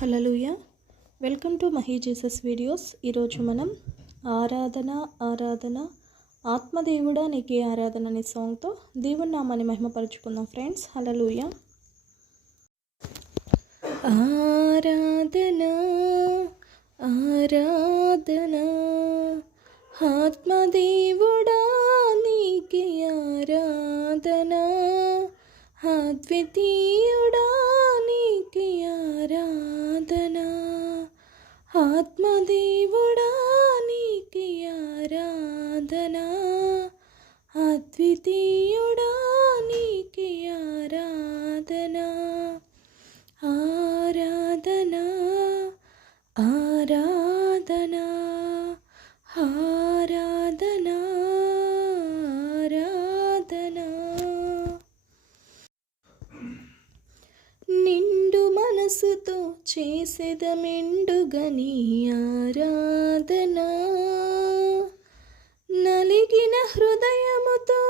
Hallelujah. Welcome to Mahi Jesus videos. ఈరోజు మనం ఆరాధన ఆరాధన ఆత్మదేవుడా నీకే ఆరాధన అనే సాంగ్తో దేవుని నామాన్ని మహిమపరుచుకుందాం ఫ్రెండ్స్. హల్లెలూయా. ఆరాధన ఆరాధన ఆత్మదేవుడా నీకే ఆరాధన, అద్వితీయుడా నీకే ఆరాధన, ఆత్మదేవుడా నీకే ఆరాధన, అద్వితీయుడా నీకే ఆరాధన. ఆరాధన ఆరాధన ఆరాధన ఆరాధన. నిండు మనసుతో చేసేదమెండుగా నీ ఆరాధన, నలిగిన హృదయముతో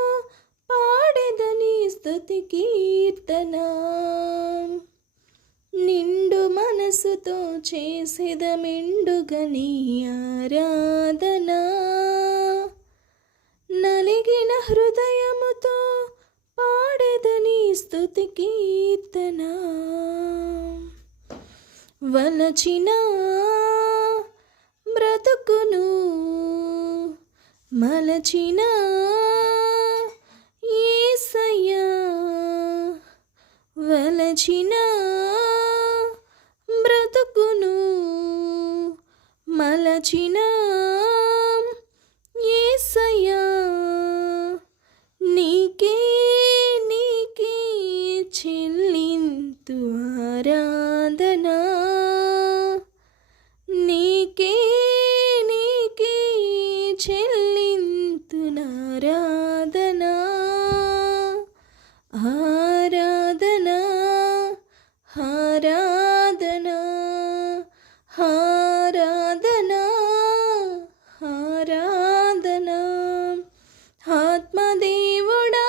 పాడెదని స్తుతి కీర్తన. నిండు మనసుతో చేసేదమెండుగా నీ ఆరాధన, నలిగిన హృదయముతో పాడెదని స్తుతి కీర్తన. వలచిన బ్రతుకును మలచిన యేసయ్యా, వలచిన బ్రతుకును మలచిన యేసయ్యా, నీకే నీకే చెల్లింతు ఆరాధన, నీకే నీకే చెల్లింతు ఆరాధన. ఆరాధన ఆరాధన ఆరాధన ఆరాధన. ఆత్మదేవుడా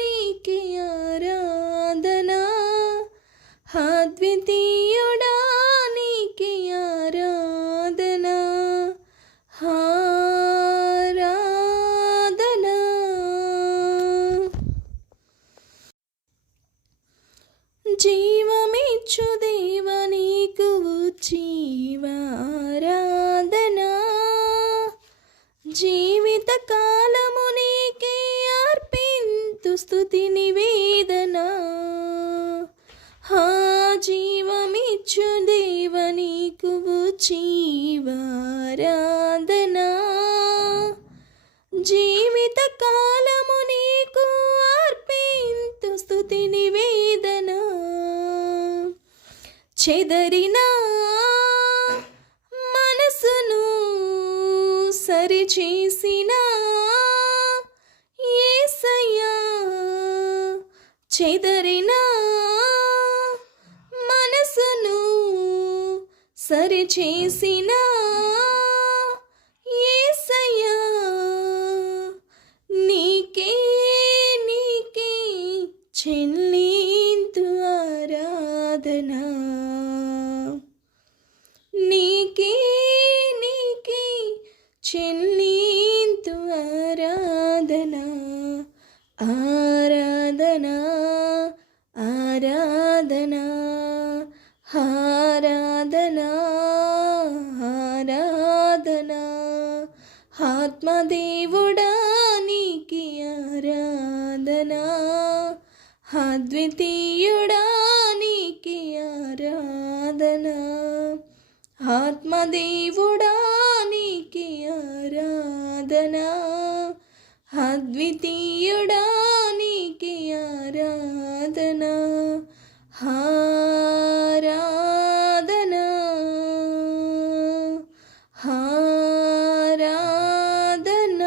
నీకే ఆరాధన, అద్వితీయుడా నీకే ఆరాధన, ఆరాధన. జీవమిచ్చు దేవ నీకు జీవారాధన, జీవిత కాలము నీకే అర్పింతు స్తుతి నివేదన. జీవమిచ్చు దేవ నీకు జీవారాధన, జీవిత కాలము నీకు అర్పింతు స్తుతి నివేదన. చెదరిన మనసును సరిచేసిన యేసయ్యా, చెదరిన మనసును సరిచేసిన యేసయ్యా, నీకే నీకే చెల్లింతు ఆరాధన, నీకే నీకే చెల్లింతు ఆరాధన. ఆరాధన ఆరాధన ఆరాధన ఆరాధన. ఆత్మదేవుడా నీకే ఆరాధన, అద్వితీయుడా నీకే ఆరాధన, ఆత్మదేవుడా నీకే ఆరాధన, అద్వితీయుడా నీకే ఆరాధన, ఆరాధన ఆరాధన.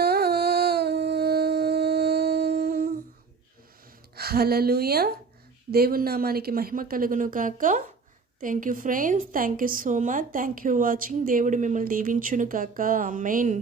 హల్లెలూయా. దేవుని నామానికి మహిమ కలుగును కాక. Thank you friends, thank you so much, thank you watching. దేవుడు మిమ్మల్ని దీవించును కాక. ఆమేన్.